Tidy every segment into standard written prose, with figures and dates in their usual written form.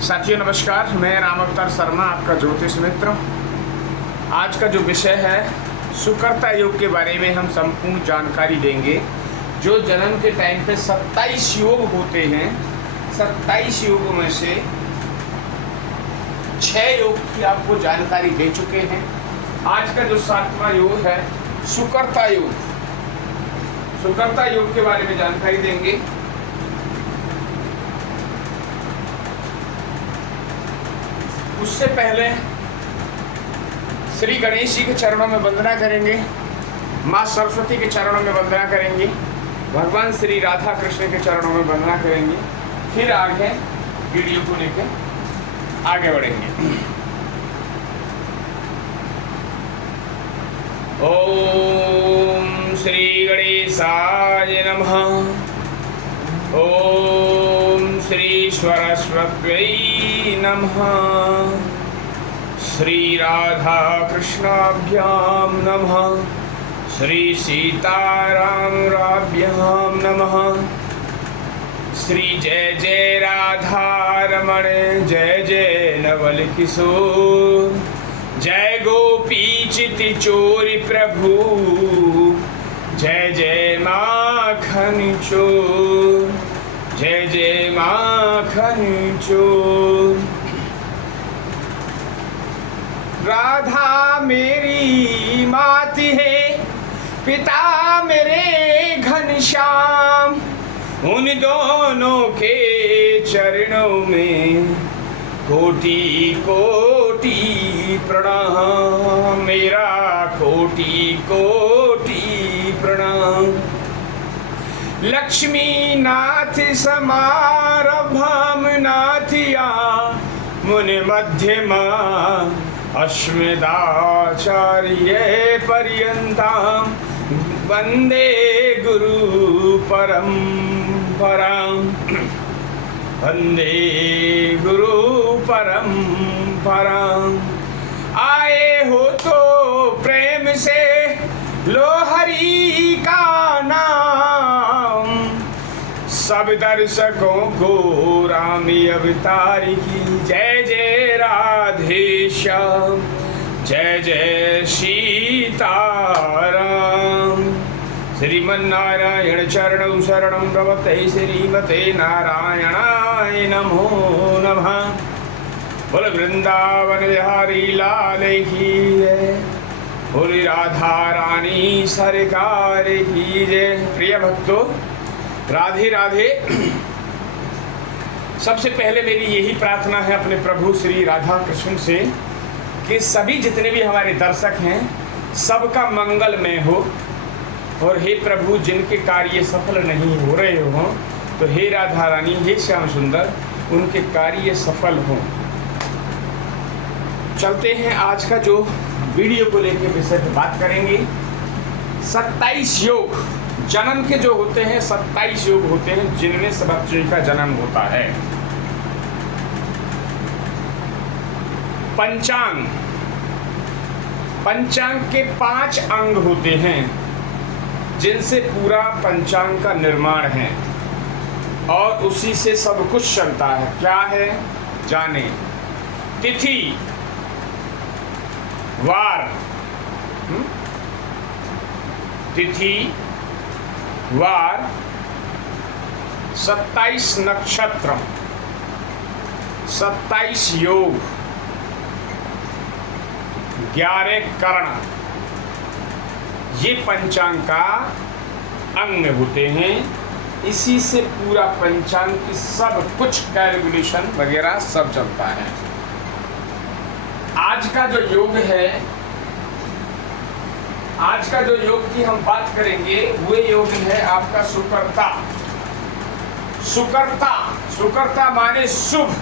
साथियों नमस्कार, मैं राम अवतार शर्मा, आपका ज्योतिष मित्र। आज का जो विषय है सुकर्ता योग के बारे में हम संपूर्ण जानकारी देंगे। जो जन्म के टाइम पे 27 योग होते हैं, 27 योगों में से 6 योग की आपको जानकारी दे चुके हैं। आज का जो 7वां योग है सुकर्ता योग, सुकर्ता योग के बारे में जानकारी देंगे। उससे पहले श्री गणेश जी के चरणों में वंदना करेंगे, माँ सरस्वती के चरणों में वंदना करेंगे, भगवान श्री राधा कृष्ण के चरणों में वंदना करेंगे। फिर आगे वीडियो को लेकर आगे बढ़ेंगे। ओम श्री गणेशाय नमः। ओम श्री सरस्वत्यै नमः। श्री राधा कृष्णाभ्याम नमः। श्री सीतारामाभ्याम नमः। श्री जय जय राधा रमण, जय जय नवल किशोर, जय गोपी चिति चोरी प्रभु, जय जय माखन चोर, जय जय माखन चोर। राधा मेरी माती है, पिता मेरे घनश्याम, उन दोनों के चरणों में कोटि कोटि प्रणाम, मेरा कोटि कोटि प्रणाम। लक्ष्मी नाथ समारंभम नाथिया मुनि मध्यमा, अस्मदाचार्य पर्यन्तां वन्दे गुरु परम्परां, वन्दे गुरु परम्परां। आए हो तो प्रेम से लो हरि का नाम, सब दर्शकों को रामी अवतार की जय जय राधेश्याम, जय जय सीताराम। श्रीमन्नारायण चरणौ शरणं प्रपद्ये, श्रीमते नारायणाय नमो नमः। बोल वृंदावन बिहारी लाल की जय, बोल राधा रानी सरकार की जय। प्रिय भक्तों, राधे राधे। सबसे पहले मेरी यही प्रार्थना है अपने प्रभु श्री राधा कृष्ण से कि सभी जितने भी हमारे दर्शक हैं सबका मंगलमय हो, और हे प्रभु जिनके कार्य सफल नहीं हो रहे हो, तो हे राधा रानी, हे श्याम सुंदर, उनके कार्य सफल हों। चलते हैं आज का जो वीडियो को लेकर विषय पर बात करेंगे। 27 योग जन्म के जो होते हैं, 27 योग होते हैं जिनमें से बच्चे का जन्म होता है। पंचांग, पंचांग के 5 अंग होते हैं जिनसे पूरा पंचांग का निर्माण है और उसी से सब कुछ चलता है। क्या है जाने। तिथि, वार, तिथि, वार, 27 नक्षत्र, 27 योग, 11 कर्ण, ये पंचांग का अंग होते हैं। इसी से पूरा पंचांग की सब कुछ कैलकुलेशन वगैरह सब चलता है। आज का जो योग है, आज का जो योग की हम बात करेंगे वो योग है आपका सुकर्ता। सुकर्ता, सुकर्ता माने शुभ।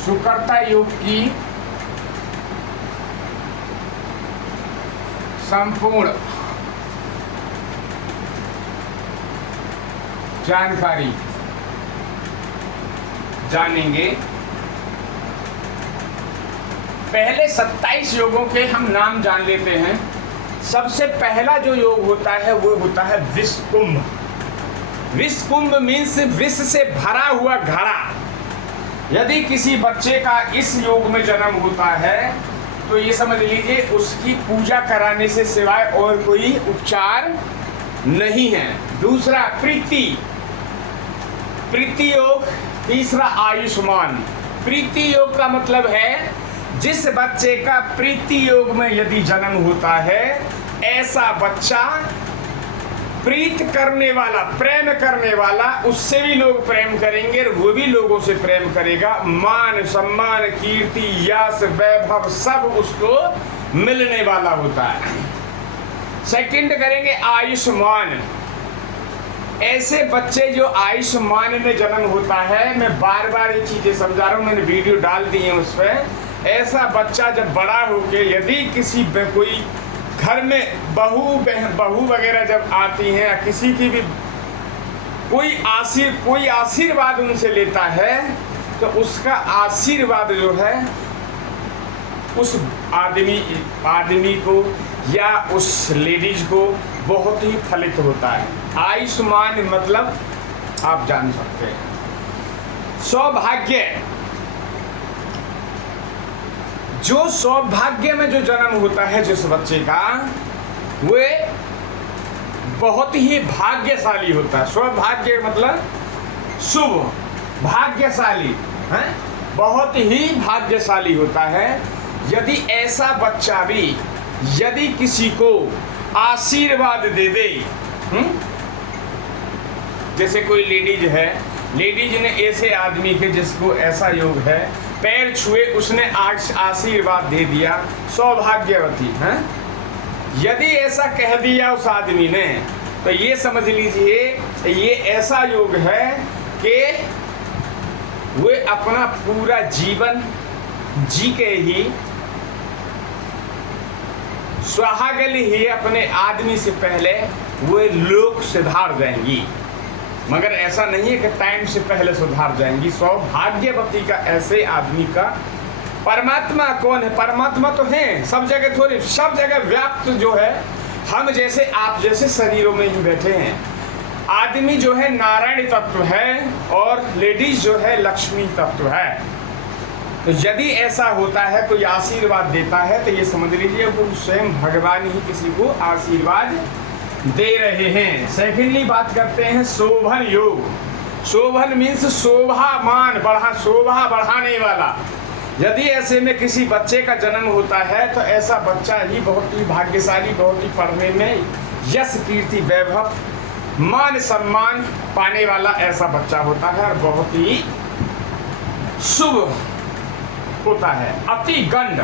सुकर्ता योग की संपूर्ण जानकारी जानेंगे। पहले 27 योगों के हम नाम जान लेते हैं। सबसे पहला जो योग होता है वो होता है विषकुंभ। विषकुंभ मीन्स विष से भरा हुआ घड़ा। यदि किसी बच्चे का इस योग में जन्म होता है तो ये समझ लीजिए उसकी पूजा कराने से सिवाय और कोई उपचार नहीं है। दूसरा प्रीति, प्रीति योग। तीसरा आयुष्मान। प्रीति योग का मतलब है जिस बच्चे का प्रीति योग में यदि जन्म होता है, ऐसा बच्चा प्रीत करने वाला, प्रेम करने वाला, उससे भी लोग प्रेम करेंगे और वो भी लोगों से प्रेम करेगा। मान सम्मान कीर्ति यश वैभव सब उसको मिलने वाला होता है। सेकंड करेंगे आयुष्मान। ऐसे बच्चे जो आयुष्मान में जन्म होता है, मैं बार बार ये चीजें समझा रहा हूँ, मैंने वीडियो डाल दी है उस पर। ऐसा बच्चा जब बड़ा होके यदि किसी कोई घर में बहू वगैरह जब आती हैं या किसी की भी कोई आशीर्वाद उनसे लेता है तो उसका आशीर्वाद जो है उस आदमी को या उस लेडीज को बहुत ही फलित होता है। आयुष्मान मतलब आप जान सकते हैं। सौभाग्य, जो सौभाग्य में जो जन्म होता है जिस बच्चे का, वे बहुत ही भाग्यशाली होता है। सौभाग्य मतलब शुभ, भाग्यशाली है, बहुत ही भाग्यशाली होता है। यदि ऐसा बच्चा भी यदि किसी को आशीर्वाद दे दे, जैसे कोई लेडीज है, लेडीज ने ऐसे आदमी के जिसको ऐसा योग है, पैर छुए उसने आशीर्वाद दे दिया, सौभाग्यवती है। यदि ऐसा कह दिया उस आदमी ने तो ये समझ लीजिए ये ऐसा योग है कि वे अपना पूरा जीवन जी के ही सुहागल ही अपने आदमी से पहले वे लोग सुधार जाएंगी। मगर ऐसा नहीं है कि टाइम से पहले सुधार जाएंगी। सौभाग्यवती का ऐसे आदमी का परमात्मा कौन है? परमात्मा तो है सब जगह, थोड़ी सब जगह व्याप्त जो है, हम जैसे आप जैसे शरीरों में ही बैठे हैं। आदमी जो है नारायण तत्व है और लेडीज जो है लक्ष्मी तत्व है। तो यदि ऐसा होता है, कोई आशीर्वाद देता है, तो ये समझ लीजिए वो स्वयं भगवान ही किसी को आशीर्वाद दे रहे हैं। सेकेंडली बात करते हैं शोभन योग। शोभन मीन्स शोभामान, शोभा बढ़ाने वाला। यदि ऐसे में किसी बच्चे का जन्म होता है तो ऐसा बच्चा ही बहुत ही भाग्यशाली, बहुत ही पढ़ने में यश कीर्ति वैभव मान सम्मान पाने वाला ऐसा बच्चा होता है और बहुत ही शुभ होता है। अतिगंड,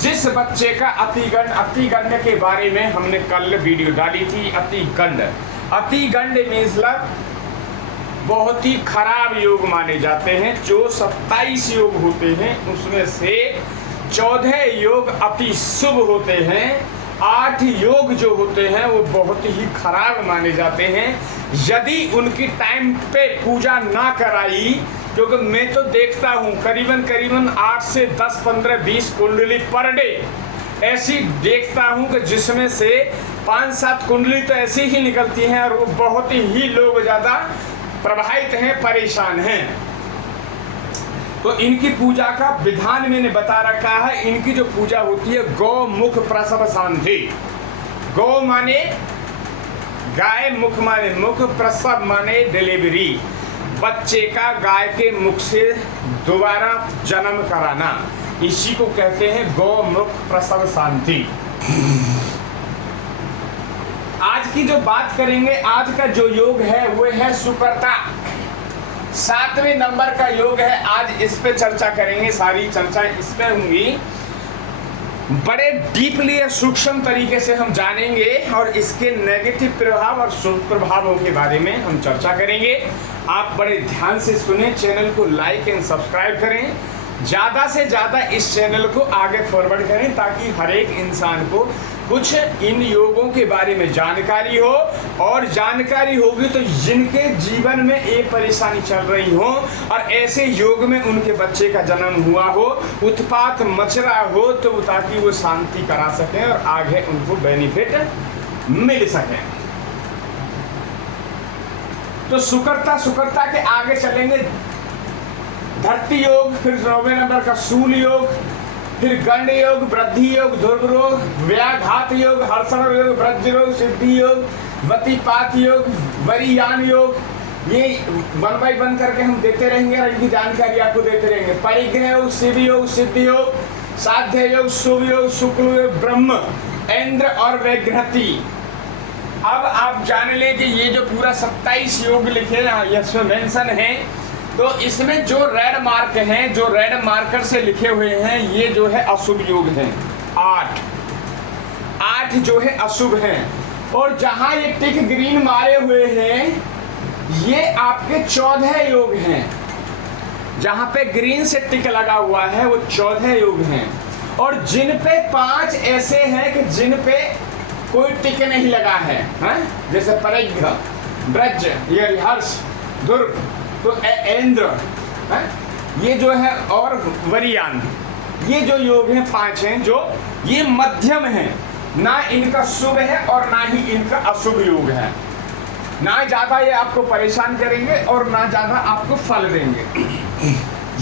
जिस बच्चे का अतिगंड के बारे में हमने कल वीडियो डाली थी। अतिगंड मतलब बहुत ही खराब योग माने जाते हैं। जो 27 योग होते हैं उसमें से 14 योग अति शुभ होते हैं, 8 योग जो होते हैं वो बहुत ही खराब माने जाते हैं। यदि उनकी टाइम पे पूजा ना कराई, क्योंकि मैं तो देखता हूँ करीबन 8 से 10, 15, 20 कुंडली पर डे ऐसी देखता हूँ कि जिसमें से 5-7 कुंडली तो ऐसी ही निकलती हैं और वो बहुत ही लोग ज़्यादा प्रभावित हैं, परेशान हैं। तो इनकी पूजा का विधान मैंने बता रखा है। इनकी जो पूजा होती है गौ मुख प्रसव शांति। गौ माने गाय, मुख माने मुख, प्रसव माने डिलीवरी, बच्चे का गाय के मुख से दोबारा जन्म कराना, इसी को कहते हैं गौ मुख प्रसव शांति। आज की जो बात करेंगे, आज का जो योग है वो है सुकर्ता। 7वें नंबर का योग है। आज इस पे चर्चा करेंगे, सारी चर्चा इस पे होंगी। बड़े डीपली या सूक्ष्म तरीके से हम जानेंगे और इसके नेगेटिव प्रभाव और शुभ प्रभावों के बारे में हम चर्चा करेंगे। आप बड़े ध्यान से सुने, चैनल को लाइक एंड सब्सक्राइब करें ज़्यादा से ज़्यादा इस चैनल को आगे फॉरवर्ड करें ताकि हर एक इंसान को कुछ इन योगों के बारे में जानकारी हो, और जानकारी होगी तो जिनके जीवन में ये परेशानी चल रही हो और ऐसे योग में उनके बच्चे का जन्म हुआ हो, उत्पात मच रहा हो, तो ताकि वो शांति करा सकें और आगे उनको बेनिफिट मिल सके। तो सुकरता के आगे चलेंगे धरती योग, फिर 9वें नंबर का शूल योग, फिर गंड योग, वृद्धि योग, ध्रुव योग, व्याघात योग, हर्षण योग, वज्र योग, सिद्धि योग, वतिपात योग, वरियान योग। ये 1 बाय 1 करके हम देते रहेंगे और इनकी जानकारी आपको देते रहेंगे। परिग्रह योग, शिव योग, सिद्धि योग, साध्य योग, शुभ योग, शुक्ल योग, ब्रह्म, इंद्र और वैग्रहति। अब आप जान लें कि ये जो पूरा 27 योग लिखे इसमें मेंशन है, तो इसमें जो रेड मार्क हैं, जो रेड मार्कर से लिखे हुए हैं, ये जो है अशुभ योग हैं। 8 जो है अशुभ हैं, और जहां ये टिक ग्रीन मारे हुए हैं ये आपके 14 योग हैं। जहां पे ग्रीन से टिक लगा हुआ है वो 14 योग हैं। और जिन पे 5 ऐसे हैं कि जिन पे कोई टिक नहीं लगा है, जैसे परिग्रह, ब्रज, ये हर्ष, ध्रुव, तो इंद्र, ये जो है, और वरियान, ये जो योग हैं 5 हैं, जो ये मध्यम हैं, ना इनका शुभ है और ना ही इनका अशुभ योग है। ना ज़्यादा ये आपको परेशान करेंगे और ना ज़्यादा आपको फल देंगे।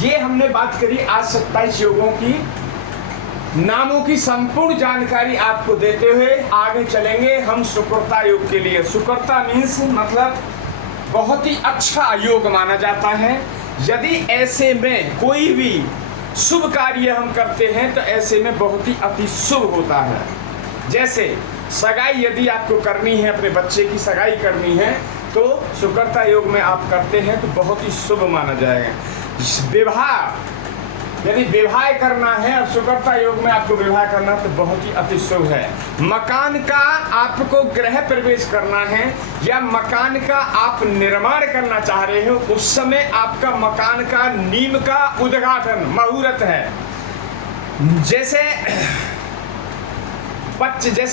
ये हमने बात करी आज 27 योगों की नामों की संपूर्ण जानकारी आपको देते हुए आगे चलेंगे हम सुकरता योग के लिए। सुकरता मीन्स मतलब बहुत ही अच्छा योग माना जाता है। यदि ऐसे में कोई भी शुभ कार्य हम करते हैं तो ऐसे में बहुत ही अति शुभ होता है। जैसे सगाई यदि आपको करनी है, अपने बच्चे की सगाई करनी है, तो सुकरता योग में आप करते हैं तो बहुत ही शुभ माना जाएगा। विवाह यदि विवाह करना है और सुकरता योग में आपको विवाह करना तो बहुत ही अति शुभ है। मकान का आपको गृह प्रवेश करना है या मकान का आप निर्माण करना चाह रहे हो, उस समय आपका मकान का नींव का उद्घाटन मुहूर्त है। जैसे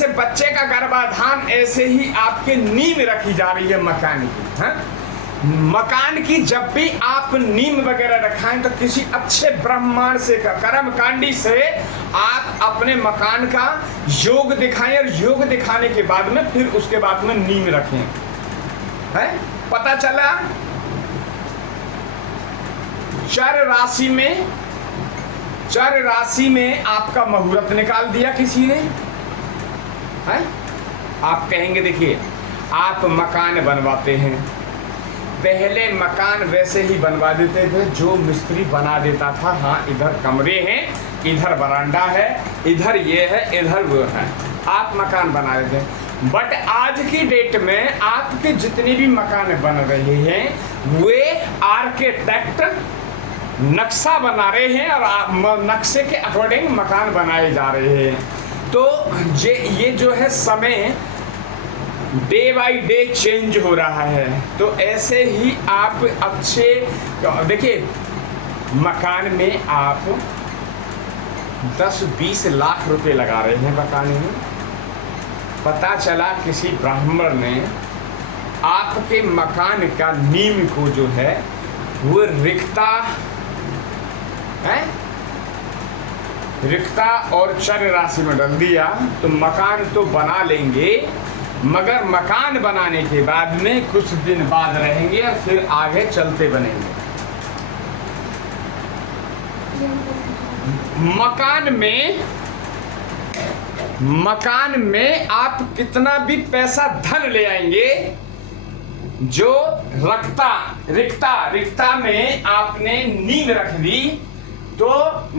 बच्चे का गर्भाधान, ऐसे ही आपके नींव रखी जा रही है मकान की। मकान की जब भी आप नींव वगैरह रखाएं तो किसी अच्छे ब्राह्मण से, कर्मकांडी से आप अपने मकान का योग दिखाएं, और योग दिखाने के बाद में फिर उसके बाद में नींव रखें। है पता चला चर राशि में आपका मुहूर्त निकाल दिया किसी ने। है आप कहेंगे देखिए, आप मकान बनवाते हैं, पहले मकान वैसे ही बनवा देते थे जो मिस्त्री बना देता था। हाँ, इधर कमरे हैं, इधर बरांडा है, इधर ये है, इधर वो है, आप मकान बना देते हैं। बट आज की डेट में आपके जितने भी मकान बन रहे हैं वे आर्किटेक्ट नक्शा बना रहे हैं और नक्शे के अकॉर्डिंग मकान बनाए जा रहे हैं। तो ये जो है समय डे बाय डे चेंज हो रहा है। तो ऐसे ही आप अच्छे देखिए, मकान में आप 10-20 लाख रुपए लगा रहे हैं मकान में। पता चला किसी ब्राह्मण ने आपके मकान का नींव को जो है वो रिक्ता और चर राशि में डाल दिया, तो मकान तो बना लेंगे मगर मकान बनाने के बाद में कुछ दिन बाद रहेंगे और फिर आगे चलते बनेंगे। मकान में आप कितना भी पैसा धन ले आएंगे, जो रिक्ता में आपने नींव रख दी तो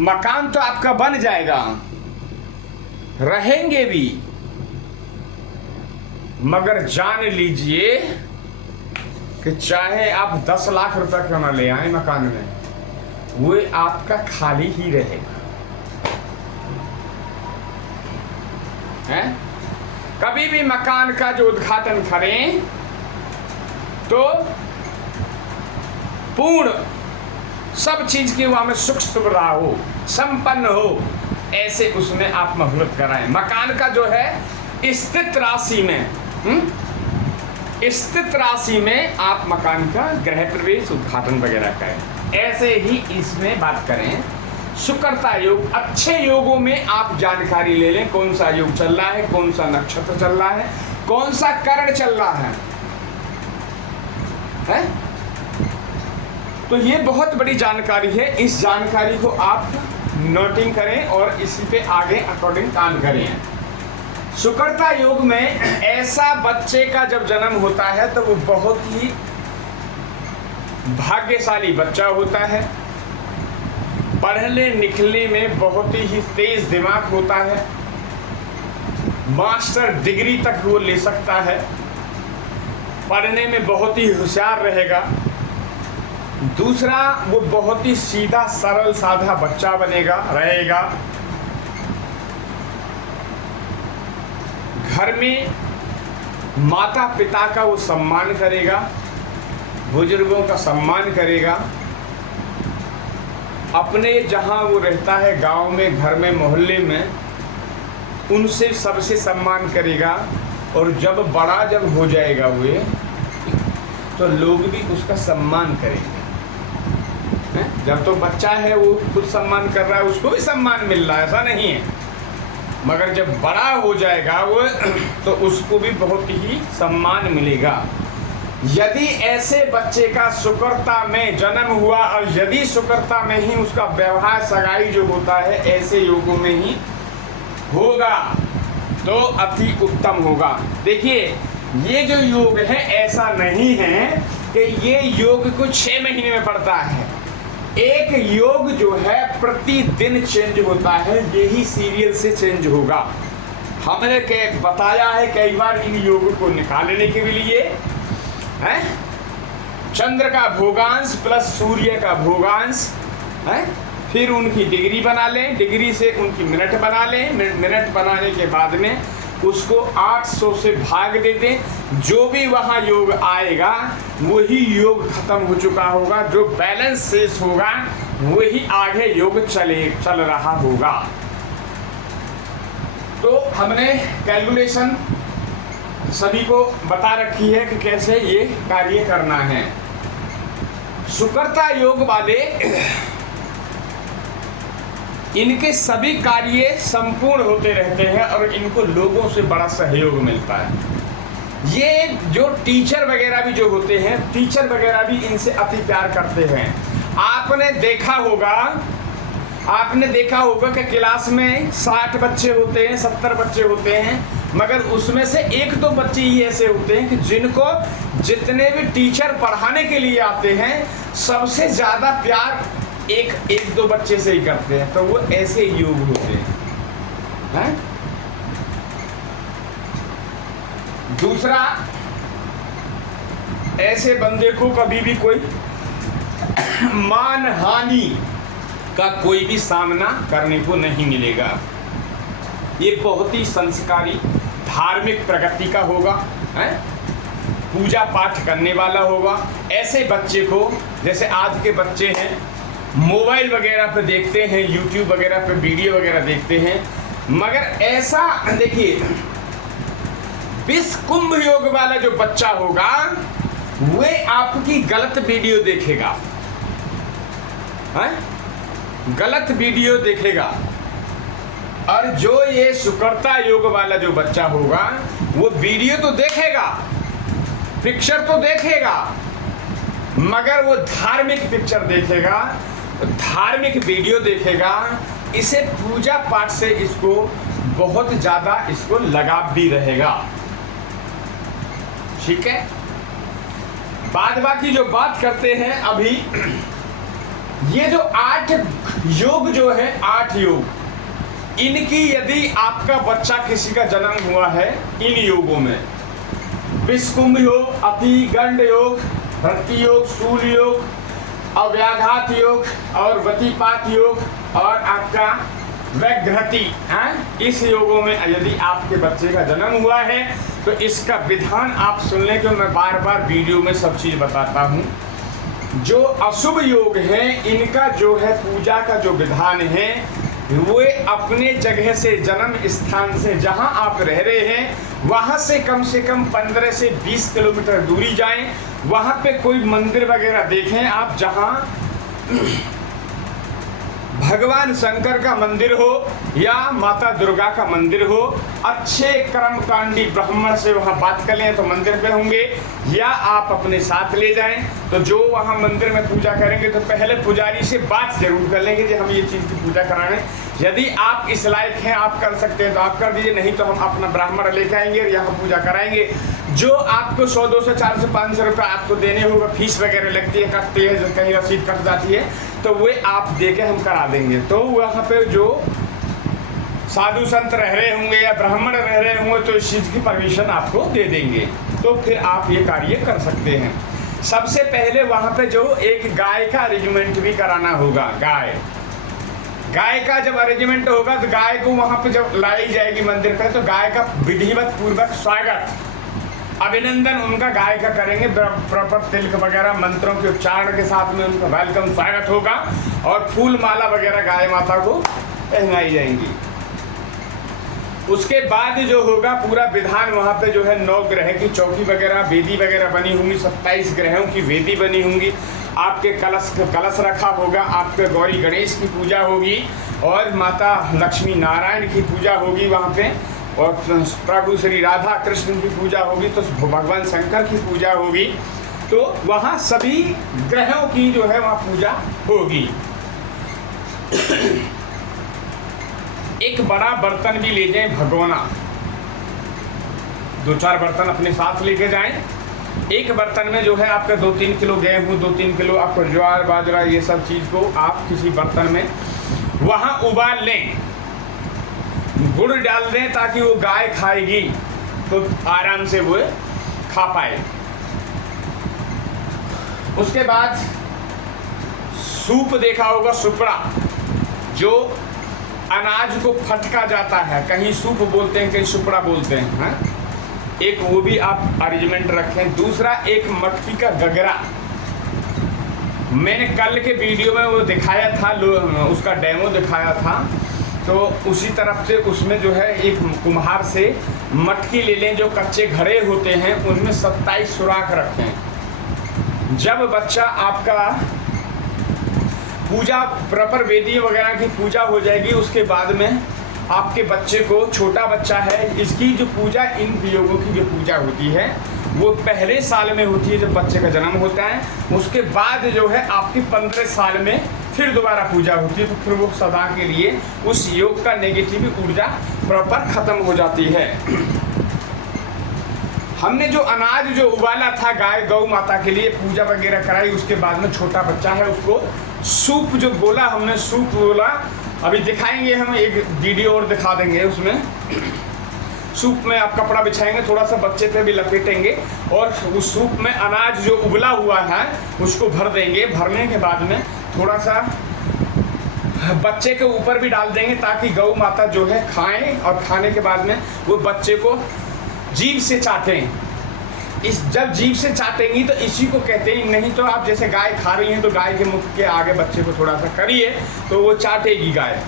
मकान तो आपका बन जाएगा, रहेंगे भी, मगर जान लीजिए कि चाहे आप 10 लाख रुपए क्यों ना ले आए मकान में, वो आपका खाली ही रहेगा। है? कभी भी मकान का जो उद्घाटन करें तो पूर्ण सब चीज की वहां में सुख सुविधा हो, संपन्न हो, ऐसे उसमें आप मुहूर्त कराएं। मकान का जो है स्थित राशि में स्थित राशि में आप मकान का गृह प्रवेश उद्घाटन वगैरह करें। ऐसे ही इसमें बात करें सुकरता योग, अच्छे योगों में आप जानकारी ले लें कौन सा योग चल रहा है, कौन सा नक्षत्र चल रहा है, कौन सा करण चल रहा है? तो ये बहुत बड़ी जानकारी है। इस जानकारी को आप नोटिंग करें और इसी पे आगे अकॉर्डिंग काम करें। सुकरता योग में ऐसा बच्चे का जब जन्म होता है तो वो बहुत ही भाग्यशाली बच्चा होता है, पढ़ने लिखने में बहुत ही तेज दिमाग होता है, मास्टर डिग्री तक वो ले सकता है, पढ़ने में बहुत ही होशियार रहेगा। दूसरा, वो बहुत ही सीधा सरल साधा बच्चा रहेगा। घर में माता पिता का वो सम्मान करेगा, बुजुर्गों का सम्मान करेगा, अपने जहाँ वो रहता है गांव में, घर में, मोहल्ले में, उनसे सबसे सम्मान करेगा। और जब बड़ा हो जाएगा वो, तो लोग भी उसका सम्मान करेंगे। जब तो बच्चा है वो खुद सम्मान कर रहा है, उसको भी सम्मान मिल रहा है, ऐसा नहीं है। मगर जब बड़ा हो जाएगा वो, तो उसको भी बहुत ही सम्मान मिलेगा। यदि ऐसे बच्चे का सुकरता में जन्म हुआ और यदि सुकरता में ही उसका व्यवहार सगाई जो होता है ऐसे योगों में ही होगा तो अति उत्तम होगा। देखिए, ये जो योग है ऐसा नहीं है कि ये योग कुछ 6 महीने में पड़ता है। एक योग जो है प्रतिदिन चेंज होता है, यही सीरियल से चेंज होगा। हमने बताया है कई बार इन योग को निकालने के लिए है चंद्र का भोगांश प्लस सूर्य का भोगांश है, फिर उनकी डिग्री बना लें, डिग्री से उनकी मिनट बना लें, मिनट बनाने के बाद में उसको 800 से भाग दे दें। जो भी वहाँ योग आएगा वही योग खत्म हो चुका होगा, जो बैलेंस शेष होगा वही आगे योग चल रहा होगा। तो हमने कैलकुलेशन सभी को बता रखी है कि कैसे ये कार्य करना है। सुकरता योग वाले इनके सभी कार्य संपूर्ण होते रहते हैं और इनको लोगों से बड़ा सहयोग मिलता है। ये जो टीचर वगैरह भी जो होते हैं, टीचर वगैरह भी इनसे अति प्यार करते हैं। आपने देखा होगा कि क्लास में 60 बच्चे होते हैं, 70 बच्चे होते हैं, मगर उसमें से 1-2 बच्चे ही ऐसे होते हैं कि जिनको जितने भी टीचर पढ़ाने के लिए आते हैं सबसे ज़्यादा प्यार एक दो बच्चे से ही करते हैं। तो वो ऐसे योग होते हैं। दूसरा, ऐसे बंदे को कभी भी कोई मान हानि का कोई भी सामना करने को नहीं मिलेगा। ये बहुत ही संस्कारी धार्मिक प्रगति का होगा, है? पूजा पाठ करने वाला होगा। ऐसे बच्चे को, जैसे आज के बच्चे हैं मोबाइल वगैरह पे देखते हैं, यूट्यूब वगैरह पे वीडियो वगैरह देखते हैं, मगर ऐसा देखिए विष कुंभ योग वाला जो बच्चा होगा वे आपकी गलत वीडियो देखेगा, है? गलत वीडियो देखेगा। और जो ये सुकरता योग वाला जो बच्चा होगा वो वीडियो तो देखेगा, पिक्चर तो देखेगा, मगर वो धार्मिक पिक्चर देखेगा, धार्मिक वीडियो देखेगा। इसे पूजा पाठ से इसको बहुत ज़्यादा इसको लगाव भी रहेगा। ठीक है, बाद बाकी जो बात करते हैं अभी, ये जो 8 योग जो है, 8 योग, इनकी यदि आपका बच्चा किसी का जन्म हुआ है इन योगों में, विषकुंभ योग, अतिगंड योग, भक्ति योग, शूल योग, अव्याघात योग और वतिपात योग और आपका वैघ्रति, इस योगों में यदि आपके बच्चे का जन्म हुआ है तो इसका विधान आप सुन लें, क्योंकि मैं बार बार वीडियो में सब चीज़ बताता हूँ। जो अशुभ योग हैं इनका जो है पूजा का जो विधान है वो अपने जगह से, जन्म स्थान से जहां आप रह रहे हैं वहां से कम 15 से 20 किलोमीटर दूरी जाएं। वहां पे कोई मंदिर वगैरह देखें आप जहां भगवान शंकर का मंदिर हो या माता दुर्गा का मंदिर हो, अच्छे कर्मकांडी ब्राह्मण से वहाँ बात कर लें तो मंदिर पे होंगे, या आप अपने साथ ले जाएं। तो जो वहाँ मंदिर में पूजा करेंगे तो पहले पुजारी से बात जरूर कर लेंगे कि हम ये चीज़ की पूजा कराएं। यदि आप इस लायक हैं, आप कर सकते हैं तो आप कर दीजिए, नहीं तो हम अपना ब्राह्मण लेके आएंगे और यहाँ पूजा कराएंगे। जो आपको 100, 200, 400, 500 रुपये आपको देने होगा, फीस वगैरह लगती है, कटती है, जो कहीं रसीद कट जाती है तो वे आप दे के हम करा देंगे। तो वहाँ पे जो साधु संत रह रहे होंगे या ब्राह्मण रह रहे होंगे तो इस चीज़ की परमिशन आपको दे देंगे, तो फिर आप ये कार्य कर सकते हैं। सबसे पहले वहाँ पे जो एक गाय का अरेंजमेंट भी कराना होगा। गाय का जब अरेंजमेंट होगा तो गाय को वहाँ पे जब लाई जाएगी मंदिर पे तो गाय का विधिवत पूर्वक स्वागत, अभिनंदन उनका गाय का करेंगे। प्रॉपर तिलक वगैरह मंत्रों के उच्चारण के साथ में उनका वेलकम स्वागत होगा और फूल माला वगैरह गाय माता को पहनाई जाएंगी। उसके बाद जो होगा पूरा विधान, वहाँ पे जो है 9 ग्रह की चौकी वगैरह, वेदी वगैरह बनी होंगी, 27 ग्रहों की वेदी बनी होंगी, आपके कलश रखा होगा, आपके गौरी गणेश की पूजा होगी और माता लक्ष्मी नारायण की पूजा होगी वहाँ पे, और प्रभु श्री राधा कृष्ण की पूजा होगी, तो भगवान शंकर की पूजा होगी। तो वहाँ सभी ग्रहों की जो है वहाँ पूजा होगी। एक बड़ा बर्तन भी ले जाएं, भगोना, 2-4 बर्तन अपने साथ लेके जाएं। एक बर्तन में जो है आपका 2-3 किलो गेहूँ, 2-3 किलो आपको ज्वार बाजरा ये सब चीज़ को आप किसी बर्तन में वहाँ उबाल लें, गुड़ डाल दें ताकि वो गाय खाएगी तो आराम से वो खा पाए। उसके बाद सूप देखा होगा, सुपड़ा, जो अनाज को फटका जाता है, कहीं सूप बोलते हैं, कहीं सुपड़ा बोलते हैं, हाँ? एक वो भी आप अरेंजमेंट रखें। दूसरा एक मटकी का गगरा, मैंने कल के वीडियो में वो दिखाया था, उसका डेमो दिखाया था, तो उसी तरफ से उसमें जो है एक कुम्हार से मटकी ले लें, जो कच्चे घड़े होते हैं उनमें 27 सुराख रखें। जब बच्चा आपका पूजा प्रॉपर वेदी वगैरह की पूजा हो जाएगी, उसके बाद में आपके बच्चे को, छोटा बच्चा है, इसकी जो पूजा, इन योगों की जो पूजा होती है वो पहले साल में होती है जब बच्चे का जन्म होता है। उसके बाद जो है आपकी 15 साल में फिर दोबारा पूजा होती है, तो फिर वो सदा के लिए उस योग का नेगेटिव ऊर्जा प्रॉपर खत्म हो जाती है। हमने जो अनाज जो उबाला था गाय गौ माता के लिए, पूजा वगैरह कराई, उसके बाद में छोटा बच्चा है उसको सूप जो बोला हमने, सूप बोला, अभी दिखाएंगे हम, एक वीडियो और दिखा देंगे। उसमें सूप में आप कपड़ा बिछाएंगे, थोड़ा सा बच्चे पे भी लपेटेंगे और उस सूप में अनाज जो उबला हुआ है उसको भर देंगे। भरने के बाद में थोड़ा सा बच्चे के ऊपर भी डाल देंगे ताकि गौ माता जो है खाएं, और खाने के बाद में वो बच्चे को जीभ से चाटें। जब जीभ से चाटेंगी तो इसी को कहते हैं। नहीं तो आप जैसे गाय खा रही हैं तो गाय के मुख के आगे बच्चे को थोड़ा सा करिए तो वो चाटेगी गाय।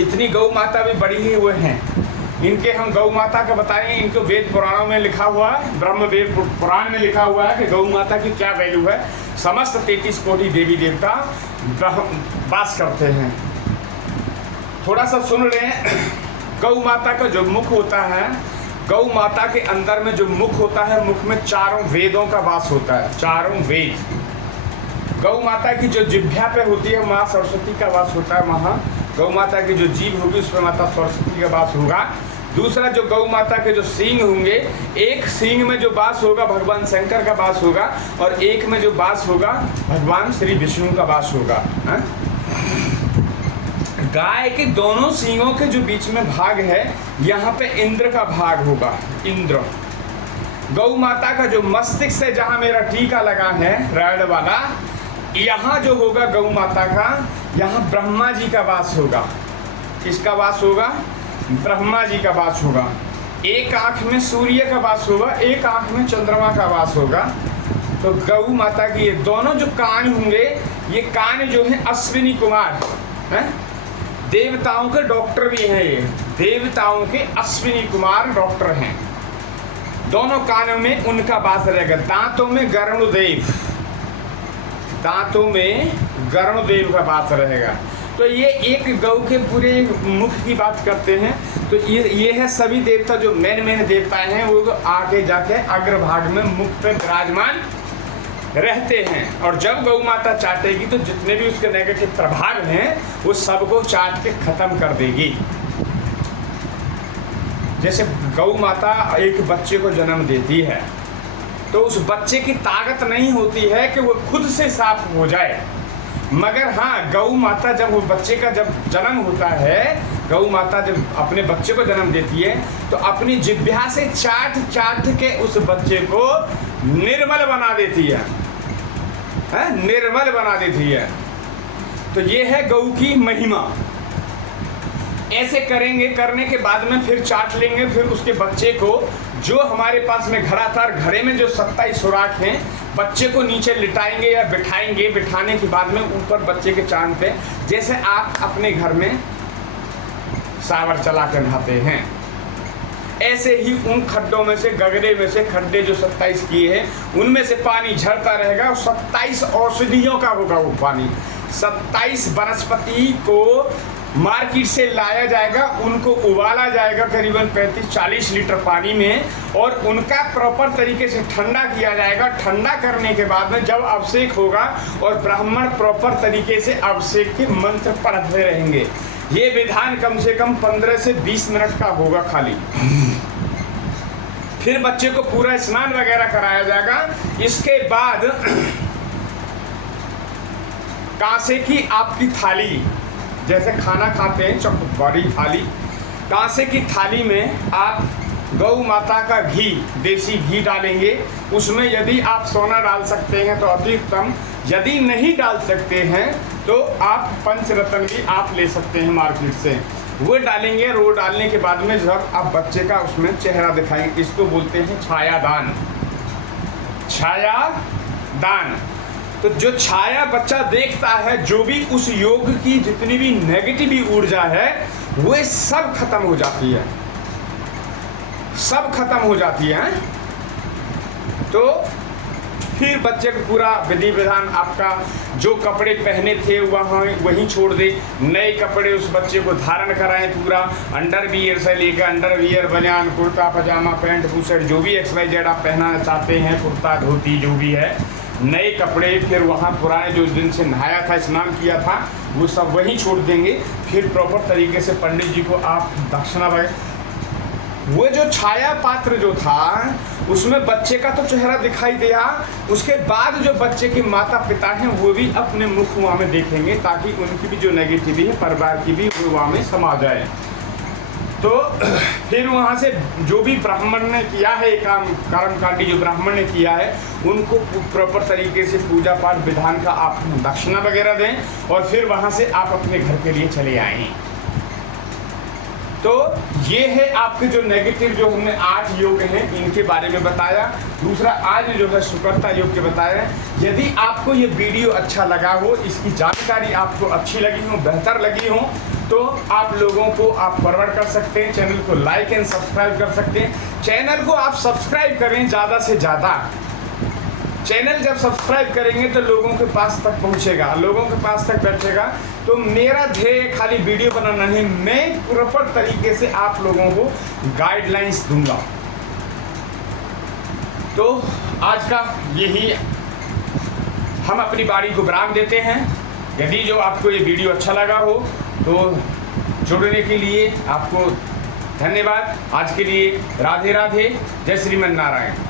इतनी गौ माता भी बड़ी ही वो हैं। इनके हम गौ माता का बताएंगे, इनको वेद पुराणों में लिखा हुआ है, ब्रह्म वेद पुराण में लिखा हुआ है कि गौ माता की क्या वैल्यू है। समस्त 33 कोटि देवी देवता वास करते हैं। थोड़ा सा सुन लें। गौ माता का जो मुख होता है, गौ माता के अंदर में जो मुख होता है, मुख में 4 वेदों का वास होता है, 4 वेद। गौ माता की जो जिह्वा पे होती है माँ सरस्वती का वास होता है, वहाँ गौ माता की जो जीभ होगी उसमें माता सरस्वती का वास होगा। दूसरा जो गौ माता के जो सींग होंगे, एक सींग में जो वास होगा भगवान शंकर का वास होगा और एक में जो वास होगा भगवान श्री विष्णु का वास होगा। गाय के दोनों सींगों के जो बीच में भाग है, यहाँ पे इंद्र का भाग होगा, इंद्र। गौ माता का जो मस्तिष्क से जहाँ मेरा टीका लगा है रेड वाला, यहाँ जो होगा गौ माता का, यहाँ ब्रह्मा जी का वास होगा। किसका वास होगा? ब्रह्मा जी का वास होगा। एक आँख में सूर्य का वास होगा, एक आँख में चंद्रमा का वास होगा। तो गौ माता की ये दोनों जो कान होंगे, ये कान जो है अश्विनी कुमार हैं, देवताओं के डॉक्टर भी हैं, ये देवताओं के अश्विनी कुमार डॉक्टर हैं। दोनों कानों में उनका वास रहेगा। दांतों में गरुड़देव, दांतों में गरुड़देव का वास रहेगा। तो ये एक गौ के पूरे मुख की बात करते हैं। तो ये है सभी देवता जो मेन देवता हैं, वो आगे जाके अग्रभाग में मुख पे विराजमान रहते हैं। और जब गौ माता चाटेगी तो जितने भी उसके नेगेटिव प्रभाव हैं वो सबको चाट के खत्म कर देगी। जैसे गौ माता एक बच्चे को जन्म देती है तो उस बच्चे की ताकत नहीं होती है कि वो खुद से साफ हो जाए, मगर हाँ, गौ माता जब वो बच्चे का जब जन्म होता है, गौ माता जब अपने बच्चे को जन्म देती है तो अपनी जिह्वा से चाट के उस बच्चे को निर्मल बना देती है, निर्मल बना देती है। तो ये है गौ की महिमा। ऐसे करेंगे, करने के बाद में फिर चाट लेंगे, फिर उसके बच्चे को जो हमारे पास में घड़ा था, घड़े में जो 27 सुराख हैं, बच्चे को नीचे लिटाएंगे या बिठाएंगे। बिठाने के बाद में ऊपर बच्चे के चांद पे, जैसे आप अपने घर में शावर चला कर नहाते हैं, ऐसे ही उन खड्डों में से, गगरे में से खड्डे जो 27 किए हैं उनमें से पानी झरता रहेगा। 27 औषधियों का होगा वो पानी। 27 वनस्पति को मार्केट से लाया जाएगा, उनको उबाला जाएगा करीबन 35-40 लीटर पानी में, और उनका प्रॉपर तरीके से ठंडा किया जाएगा। ठंडा करने के बाद में जब अभिषेक होगा और ब्राह्मण प्रॉपर तरीके से अभिषेक के मंत्र पढ़ते रहेंगे। ये विधान कम से कम 15 से 20 मिनट का होगा खाली। फिर बच्चे को पूरा स्नान वगैरह कराया जाएगा। इसके बाद कांसे की आपकी थाली, जैसे खाना खाते हैं बड़ी थाली, कांसे की थाली में आप गौ माता का घी, देसी घी डालेंगे। उसमें यदि आप सोना डाल सकते हैं तो अति उत्तम, यदि नहीं डाल सकते हैं तो आप पंचरत्न भी आप ले सकते हैं मार्केट से, वो डालेंगे। वो डालने के बाद में जब आप बच्चे का उसमें चेहरा दिखाएंगे, इसको बोलते हैं छायादान। छायादान, तो जो छाया बच्चा देखता है, जो भी उस योग की जितनी भी नेगेटिव ऊर्जा है वो सब खत्म हो जाती है, सब खत्म हो जाती है। तो फिर बच्चे को पूरा विधि विधान, आपका जो कपड़े पहने थे वहाँ वहीं छोड़ दे, नए कपड़े उस बच्चे को धारण कराएं। पूरा अंडरवियर से लेकर अंडरवियर, बनियान, कुर्ता पजामा, पैंट, बुशर्ट, जो भी XYZ आप पहनाना चाहते हैं, कुर्ता धोती जो भी है, नए कपड़े। फिर वहाँ पुराने जो दिन से नहाया था, स्नान किया था, वो सब वहीं छोड़ देंगे। फिर प्रॉपर तरीके से पंडित जी को आप दक्षिणा वगैरह, वो जो छाया पात्र जो था उसमें बच्चे का तो चेहरा दिखाई दिया, उसके बाद जो बच्चे के माता पिता हैं वो भी अपने मुख वहाँ में देखेंगे, ताकि उनकी भी जो नेगेटिविटी है परिवार की भी वो वहाँ में समा जाए। तो फिर वहाँ से जो भी ब्राह्मण ने किया है काम, कर्मकांडी जो ब्राह्मण ने किया है, उनको प्रॉपर तरीके से पूजा पाठ विधान का आप दक्षिणा वगैरह दें, और फिर वहाँ से आप अपने घर के लिए चले आएँ। तो ये है आपके जो नेगेटिव जो हमने 8 योग हैं इनके बारे में बताया। दूसरा आज जो है सुकर्ता योग के बताया। यदि आपको ये वीडियो अच्छा लगा हो, इसकी जानकारी आपको अच्छी लगी हो, बेहतर लगी हो, तो आप लोगों को आप फॉरवर्ड कर सकते हैं, चैनल को लाइक एंड सब्सक्राइब कर सकते हैं। चैनल को आप सब्सक्राइब करें ज़्यादा से ज़्यादा। चैनल जब सब्सक्राइब करेंगे तो लोगों के पास तक पहुंचेगा, लोगों के पास तक बैठेगा। तो मेरा ध्येय खाली वीडियो बनाना नहीं, मैं प्रॉपर तरीके से आप लोगों को गाइडलाइंस दूंगा। तो आज का यही हम अपनी बारी को विराम देते हैं। यदि जो आपको ये वीडियो अच्छा लगा हो तो जुड़ने के लिए आपको धन्यवाद। आज के लिए राधे राधे, जय श्रीमन नारायण।